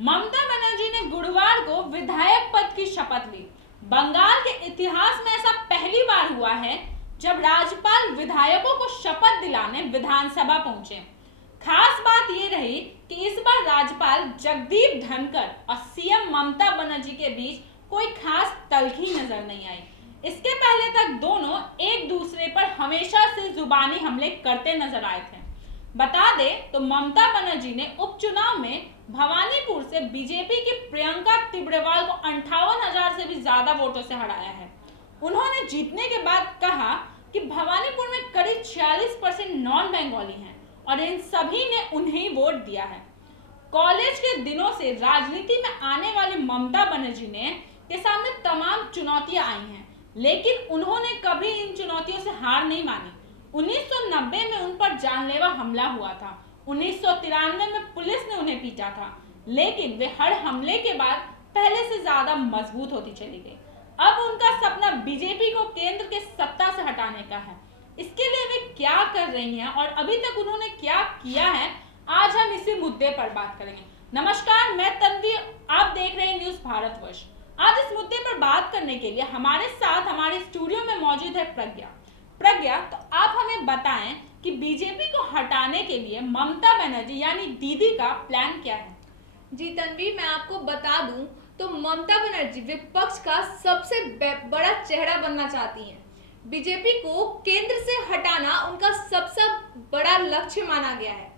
ममता बनर्जी ने गुरुवार को विधायक पद की शपथ ली। बंगाल के इतिहास में ऐसा पहली बार हुआ है जब राज्यपाल विधायकों को शपथ दिलाने विधानसभा पहुंचे। खास बात ये रही कि इस बार राज्यपाल जगदीप धनखड़ और सीएम ममता बनर्जी के बीच कोई खास तल्खी नजर नहीं आई। इसके पहले तक दोनों एक दूसरे पर हमेशा से जुबानी हमले करते नजर आए थे। बता दें तो ममता बनर्जी ने उपचुनाव में भवानीपुर से बीजेपी की प्रियंका तिब्रेवाल को 58,000 से भी ज्यादा वोटों से हराया है। उन्होंने जीतने के बाद कहा कि भवानीपुर में करीब 46% नॉन बंगाली हैं और इन सभी ने उन्हें वोट दिया है। कॉलेज के दिनों से राजनीति में आने वाली ममता बनर्जी ने के सामने तमाम चुनौतियां आई हैं, लेकिन उन्होंने कभी इन चुनौतियों से हार नहीं मानी। 1990 में उन पर जानलेवा हमला हुआ था। 1993 में पुलिस ने उन्हें पीटा था, लेकिन वे हर हमले के बाद पहले से ज्यादा मजबूत होती चली गई। अब उनका सपना बीजेपी को केंद्र के सत्ता से हटाने का है। इसके लिए वे क्या कर रही हैं और अभी तक उन्होंने क्या किया है, आज हम इसी मुद्दे पर बात करेंगे। नमस्कार, मैं तन्वी, आप देख रहे हैं न्यूज भारतवर्ष। आज इस मुद्दे पर बात करने के लिए हमारे साथ हमारे स्टूडियो में मौजूद है प्रज्ञा। तो आप हमें बताएं कि बीजेपी को हटाने के लिए ममता बनर्जी यानी दीदी का प्लान क्या है? जी तन्वी, मैं आपको बता दूं तो ममता बनर्जी विपक्ष का सबसे बड़ा चेहरा बनना चाहती हैं। बीजेपी को केंद्र से हटाना उनका सबसे बड़ा लक्ष्य माना गया है।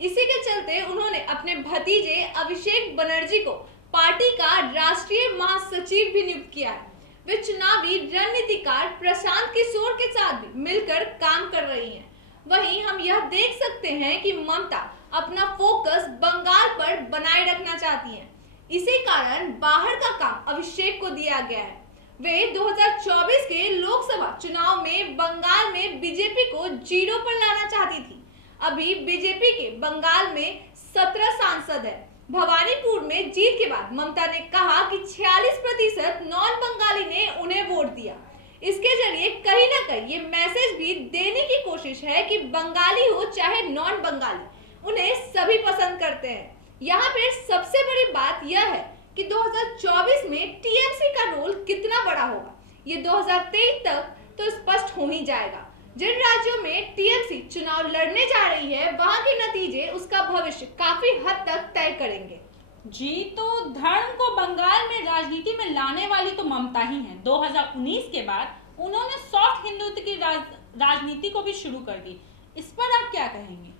इसी के चलते उन्होंने अपने भतीजे अभिषेक बनर्जी को पार्टी का राष्ट्रीय महासचिव भी नियुक्त किया है। वे चुनावी रणनीतिकार प्रशांत किशोर के साथ भी मिलकर काम कर रही हैं। वहीं हम यह देख सकते हैं कि ममता अपना फोकस बंगाल पर बनाए रखना चाहती हैं। इसी कारण बाहर का काम अभिषेक को दिया गया है। वे 2024 के लोकसभा चुनाव में बंगाल में बीजेपी को जीरो पर लाना चाहती थी। अभी बीजेपी के बंगाल में 17 सांसद है। भवानीपुर में जीत के बाद ममता ने कहा कि 46% नॉन बंगाली ने उन्हें वोट दिया। इसके जरिए कहीं ना कहीं ये मैसेज भी देने की कोशिश है कि बंगाली हो चाहे नॉन बंगाली, उन्हें सभी पसंद करते हैं। यहाँ पे सबसे बड़ी बात यह है कि 2024 में टीएमसी का रोल कितना बड़ा होगा, ये 2023 तक तो स्पष्ट हो ही जाएगा। जिन राज्यों में टीएमसी चुनाव लड़ने जा रही है, वहां के नतीजे उसका भविष्य काफी हद तक तय करेंगे। जी, तो धर्म को बंगाल में राजनीति में लाने वाली तो ममता ही है। 2019 के बाद उन्होंने सॉफ्ट हिंदुत्व की राजनीति को भी शुरू कर दी। इस पर आप क्या कहेंगे?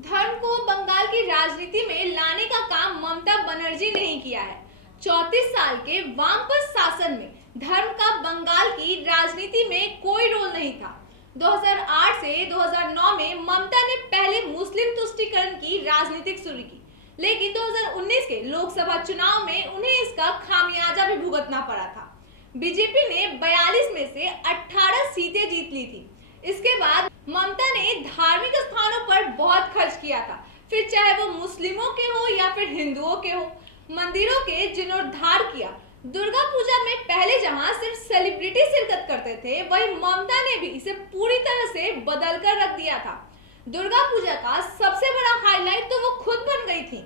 धर्म को बंगाल की राजनीति में लाने का काम ममता बनर्जी ने ही किया है। 34 साल के वामपंथ शासन में धर्म का बंगाल की राजनीति में कोई रोल नहीं था। 2008 से 2009 में ममता ने पहले मुस्लिम तुष्टीकरण की राजनीति शुरू की, लेकिन 2019 के लोकसभा चुनाव में उन्हें इसका खामियाजा भी भुगतना पड़ा था। बीजेपी ने 42 में से 18 सीटें जीत ली थी। इसके बाद ममता ने धार्मिक स्थानों पर बहुत खर्च किया था, फिर चाहे वो मुस्लिमों के हो या फिर हिंदुओं के हो। मंदिरों के जीर्णोद्धार किया। दुर्गा पूजा में पहले जहां सिर्फ सेलिब्रिटी शिरकत करते थे, वहीं ममता ने भी इसे पूरी तरह से बदल कर रख दिया था। दुर्गा पूजा का सबसे बड़ा हाईलाइट तो वो खुद बन गई थी।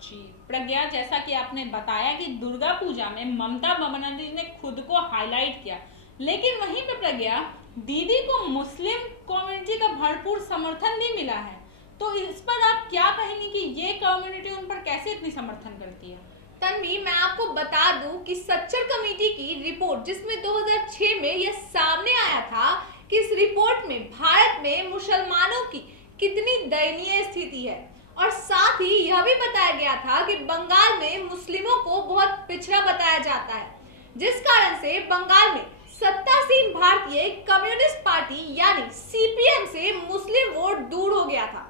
जी प्रज्ञा, जैसा कि आपने बताया कि दुर्गा पूजा में ममता बनर्जी ने खुद को हाईलाइट किया, लेकिन वहीं पे प्रज्ञा, दीदी को मुस्लिम कम्युनिटी का भरपूर समर्थन भी मिला है। तो इस पर आप क्या कहेंगे कि ये कम्युनिटी उन पर कैसे इतनी समर्थन करती है? तन्वी, मैं आपको बता दूं कि सच्चर कमेटी की रिपोर्ट, जिसमें 2006 में यह सामने आया था कि इस रिपोर्ट में भारत में मुसलमानों की कितनी दयनीय स्थिति है, और साथ ही यह भी बताया गया था कि बंगाल में मुस्लिमों को बहुत पिछड़ा बताया जाता है, जिस कारण से बंगाल में सत्तासीन भारतीय कम्युनिस्ट पार्टी यानी सीपीएम से मुस्लिम वोट दूर हो गया था।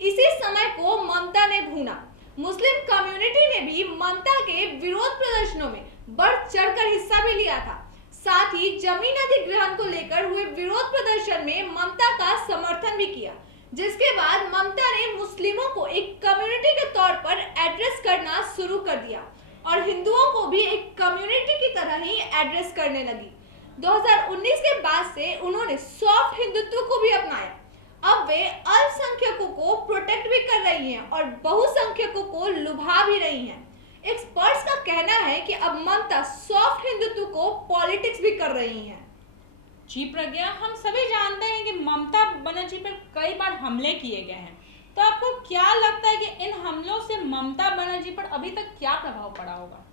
इसी समय को ममता ने भूना। मुस्लिम कम्युनिटी ने भी ममता के विरोध प्रदर्शनों में बढ़ चढ़कर हिस्सा भी लिया था। साथ ही जमीन अधिग्रहण को लेकर हुए विरोध प्रदर्शन में ममता का समर्थन भी किया, जिसके बाद ममता ने मुस्लिमों को एक कम्युनिटी के तौर पर एड्रेस करना शुरू कर दिया और हिंदुओं को भी एक कम्युनिटी की तरह ही एड्रेस करने लगी। 2019 के बाद से उन्होंने सॉफ्ट हिंदुत्व को भी अपनाया। अब वे अल्पसंख्यकों को प्रोटेक्ट भी कर रही हैं और बहुसंख्यकों को लुभा भी रही हैं। एक्सपर्ट्स का कहना है कि अब ममता सॉफ्ट हिंदुत्व को पॉलिटिक्स भी कर रही हैं। जी प्रज्ञा, हम सभी जानते हैं कि ममता बनर्जी पर कई बार हमले किए गए हैं, तो आपको क्या लगता है कि इन हमलों से ममता बनर्जी पर अभी तक क्या प्रभाव पड़ा होगा?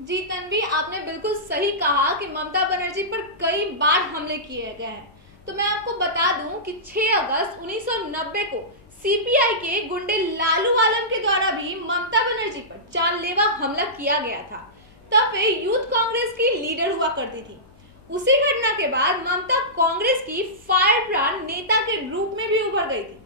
जी तन्वी, आपने बिल्कुल सही कहा कि ममता बनर्जी पर कई बार हमले किए गए हैं। तो मैं आपको बता दूं कि 6 अगस्त 1990 को सीपीआई के गुंडे लालू आलम के द्वारा भी ममता बनर्जी पर जानलेवा हमला किया गया था। तब वे यूथ कांग्रेस की लीडर हुआ करती थी। उसी घटना के बाद ममता कांग्रेस की फायर ब्रांड नेता के रूप में भी उभर गई थी।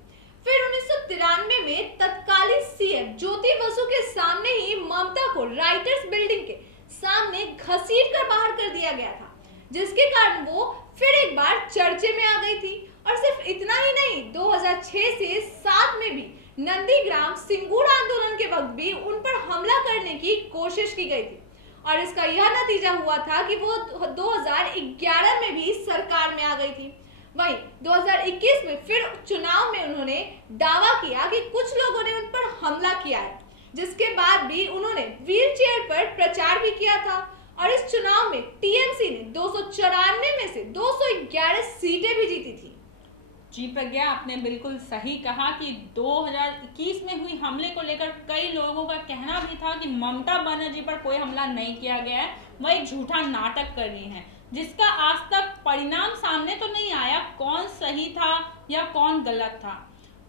फिर 1993 में तत्कालीन सीएम ज्योति बसु के सामने ही ममता को राइटर्स बिल्डिंग के सामने घसीट कर बाहर कर दिया गया था, जिसके कारण वो फिर एक बार चर्चे में आ गई थी। और सिर्फ इतना ही नहीं, 2006 से 7 में भी नंदीग्राम सिंगूर आंदोलन के वक्त भी उन पर हमला करने की कोशिश की गई थी, और इसका यह नतीजा हुआ था कि वो 2011 में भी सरकार में आ गई थी। वहीं 2021 में फिर चुनाव में उन्होंने दावा किया कि कुछ लोगों ने उन पर हमला किया है, जिसके बाद भी उन्होंने व्हील चेयर पर प्रचार भी किया था। और इस चुनाव में टीएमसी ने 294 में से 211 सीटें भी जीती थी। जी प्रज्ञा, आपने बिल्कुल सही कहा कि 2021 में हुई हमले को लेकर कई लोगों का कहना भी था कि ममता बनर्जी पर कोई हमला नहीं किया गया है, वह एक झूठा नाटक कर रही हैं, जिसका आज तक परिणाम सामने तो नहीं आया कौन सही था या कौन गलत था।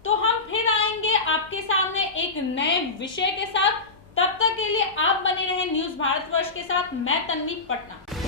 तो हम फिर आएंगे आपके सामने एक नए विषय के साथ। तब तक के लिए आप बने रहे न्यूज़ भारतवर्ष के साथ। मैं तन्वी पटना।